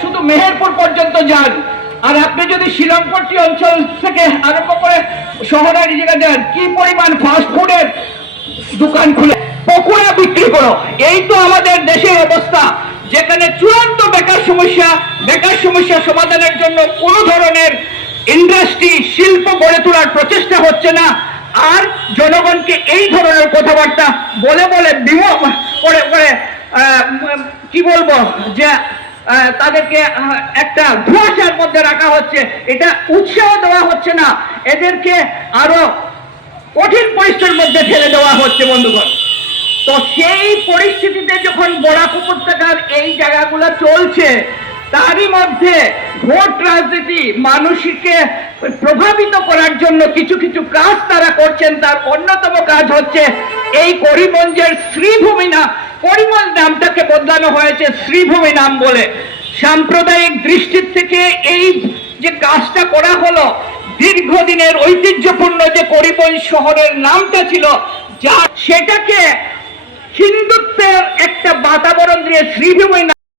শুধু মেহেরপুর পর্যন্ত যান। আর আপনি যদি শিলংপট্টি অঞ্চল থেকে আরম্ভ করে শহরের জায়গা যান, কি পরিমাণ ফাস্ট ফুডের দোকান খুলে? পকোড়া বিক্রি করো। এই তো আমাদের দেশের অবস্থা। যেখানে চূড়ান্ত বেকার সমস্যা বেকার সমস্যা সমাধানের জন্য কোনো ধরনের ইন্ডাস্ট্রি শিল্প গড়ে তোলার প্রচেষ্টা হচ্ছে না। আর জনগণকে এই ধরনের কথাবার্তা বলে বলে বিম করে করে কি বলব? যে তাদেরকে একটা ধোঁয়াশার মধ্যে রাখা হচ্ছে। এটা উৎসাহ দেওয়া হচ্ছে না। এদেরকে আরও কঠিন পরিস্থিতির মধ্যে ঠেলে দেওয়া হচ্ছে, বন্ধুগণ। তো সেই পরিস্থিতিতে যখন বরাক উপত্যকার এই জায়গাগুলো চলছে, তারই মধ্যে ভোট রাজনীতি মানুষকে প্রভাবিত করার জন্য কিছু কিছু কাজ তারা করছেন। তার অন্যতম কাজ হচ্ছে এই করিমগঞ্জের শ্রীভূমি না করিমগঞ্জ নামটাকে বদলানো হয়েছে শ্রীভূমি নাম বলে। সাম্প্রদায়িক দৃষ্টির থেকে এই যে কাজটা করা হলো, দীর্ঘদিনের ঐতিহ্যপূর্ণ যে করিমল শহরের নামটা ছিল, যা সেটাকে হিন্দুত্বের একটা বাতাবরণ দিয়ে শ্রীভূমি